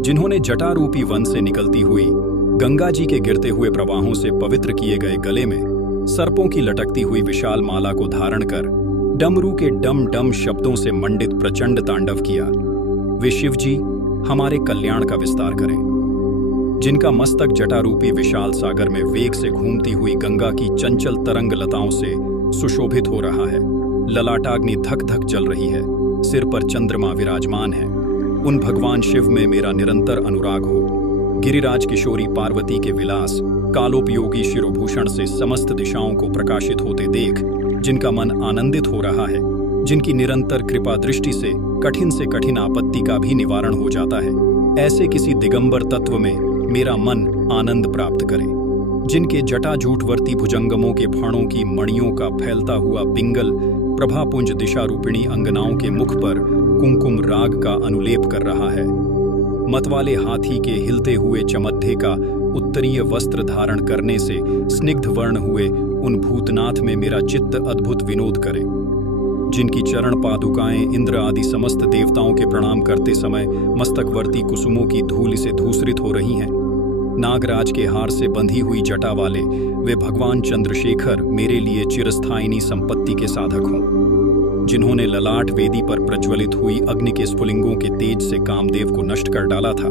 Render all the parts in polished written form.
जिन्होंने जटारूपी वन से निकलती हुई गंगा जी के गिरते हुए प्रवाहों से पवित्र किए गए गले में सर्पों की लटकती हुई विशाल माला को धारण कर डमरू के डम डम शब्दों से मंडित प्रचंड तांडव किया, वे शिव जी हमारे कल्याण का विस्तार करें। जिनका मस्तक जटारूपी विशाल सागर में वेग से घूमती हुई गंगा की चंचल तरंग लताओं से सुशोभित हो रहा है, ललाटाग्नि धक धक जल रही है, सिर पर चंद्रमा विराजमान है, उन भगवान शिव में मेरा निरंतर अनुराग हो। गिरिराज किशोरी पार्वती के विलास कालोपयोगी शिरोभूषण से समस्त दिशाओं को प्रकाशित होते देख जिनका मन आनंदित हो रहा है, जिनकी निरंतर कृपा दृष्टि से कठिन आपत्ति का भी निवारण हो जाता है, ऐसे किसी दिगंबर तत्व में मेरा मन आनंद प्राप्त करे। जिनके जटाजूटवर्ती भुजंगमों के फणों की मणियों का फैलता हुआ पिंगल प्रभापुंज दिशारूपिणी अंगनाओं के मुख पर कुंकुम राग का अनुलेप कर रहा है। मतवाले हाथी के हिलते हुए चमत्थे का उत्तरीय वस्त्र धारण करने से स्निग्ध वर्ण हुए उन भूतनाथ में मेरा चित्त अद्भुत विनोद करे। जिनकी चरण पादुकाएं इंद्र आदि समस्त देवताओं के प्रणाम करते समय मस्तकवर्ती कुसुमों की धूलि से धूसरित हो रही हैं। नागराज के हार से बंधी हुई जटा वाले वे भगवान चंद्रशेखर मेरे लिए चिरस्थायिनी संपत्ति के साधक हों। जिन्होंने ललाट वेदी पर प्रज्वलित हुई अग्नि के स्फुलिंगों के तेज से कामदेव को नष्ट कर डाला था,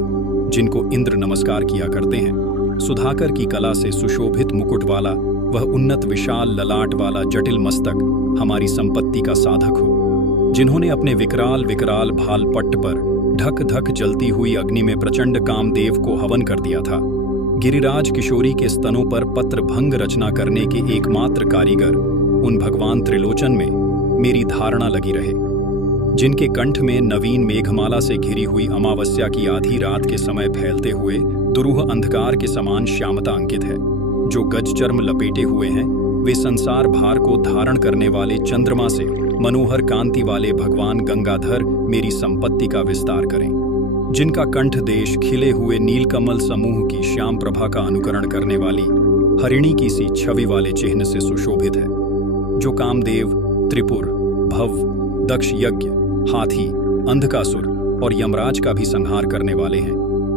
जिनको इंद्र नमस्कार किया करते हैं। सुधाकर की कला से सुशोभित मुकुट वाला वह उन्नत विशाल ललाट वाला जटिल मस्तक हमारी संपत्ति का साधक हो। जिन्होंने अपने विकराल विकराल भाल पट्ट पर ढक ढक जलती हुई अग्नि में प्रचंड कामदेव को हवन कर दिया था। गिरिराज किशोरी के स्तनों पर पत्र भंग रचना करने के एकमात्र कारीगर उन भगवान त्रिलोचन में मेरी धारणा लगी रहे। जिनके कंठ में नवीन मेघमाला से घिरी हुई अमावस्या की आधी रात के समय फैलते हुए दुरूह अंधकार के समान श्यामता अंकित है। जो गज चर्म लपेटे हुए हैं वे संसार भार को धारण करने वाले चंद्रमा से मनोहर कांति वाले भगवान गंगाधर मेरी संपत्ति का विस्तार करें। जिनका कंठ देश खिले हुए नीलकमल समूह की श्याम प्रभा का अनुकरण करने वाली हरिणी की सी छवि वाले चिन्ह से सुशोभित है। जो कामदेव, त्रिपुर, भव, दक्ष यज्ञ, हाथी, अंधकासुर और यमराज का भी संहार करने वाले हैं,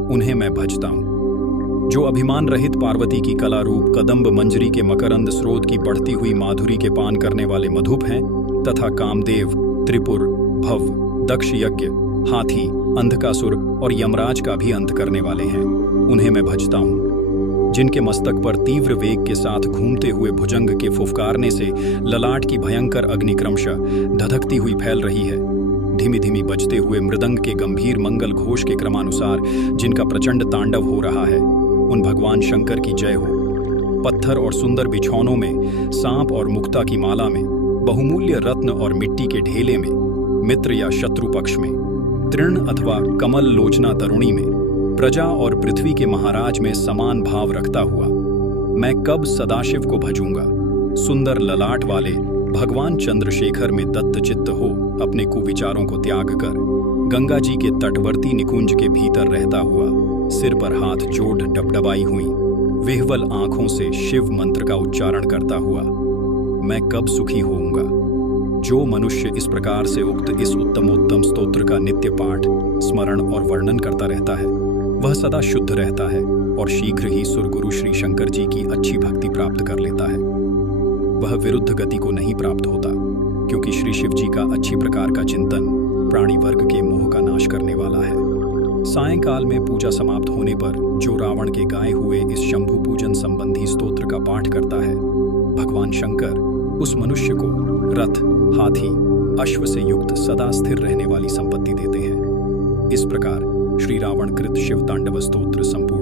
उन्हें मैं भजता हूँ। जो अभिमान रहित पार्वती की कला रूप कदम्ब मंजरी के मकरंद स्रोत की बढ़ती हुई माधुरी के पान करने वाले मधुप हैं तथा कामदेव, त्रिपुर, भव, दक्ष यज्ञ, हाथी, अंधकासुर और यमराज का भी अंत करने वाले हैं, उन्हें मैं भजता हूँ। जिनके मस्तक पर तीव्र वेग के साथ घूमते हुए भुजंग के फुफकारने से ललाट की भयंकर अग्नि क्रमशः धधकती हुई फैल रही है। धीमी धीमी बजते हुए मृदंग के गंभीर मंगल घोष के क्रमानुसार जिनका प्रचंड तांडव हो रहा है, उन भगवान शंकर की जय हो। पत्थर और सुंदर बिछौनों में, सांप और मुक्ता की माला में, बहुमूल्य रत्न और मिट्टी के ढेले में, मित्र या शत्रु पक्ष में, तृण अथवा कमल लोचना तरुणी में, प्रजा और पृथ्वी के महाराज में समान भाव रखता हुआ मैं कब सदाशिव को भजूंगा। सुंदर ललाट वाले भगवान चंद्रशेखर में दत्तचित्त हो अपने कुविचारों को त्याग कर गंगा जी के तटवर्ती निकुंज के भीतर रहता हुआ सिर पर हाथ जोड़ डबडबाई हुई विह्वल आंखों से शिव मंत्र का उच्चारण करता हुआ मैं कब सुखी होऊंगा। जो मनुष्य इस प्रकार से उक्त इस उत्तमोत्तम स्तोत्र का नित्य पाठ, स्मरण और वर्णन करता रहता है, वह सदा शुद्ध रहता है और शीघ्र ही सुरगुरु श्री शंकर जी की अच्छी भक्ति प्राप्त कर लेता है। वह विरुद्ध गति को नहीं प्राप्त होता, क्योंकि श्री शिव जी का अच्छी प्रकार का चिंतन प्राणी वर्ग के मोह का नाश करने वाला है। सायंकाल में पूजा समाप्त होने पर जो रावण के गाए हुए इस शंभु पूजन संबंधी स्तोत्र का पाठ करता है, भगवान शंकर उस मनुष्य को रथ, हाथी, अश्व से युक्त सदा स्थिर रहने वाली संपत्ति देते हैं। इस प्रकार श्री रावण कृत शिव तांडव स्तोत्र संपूर्ण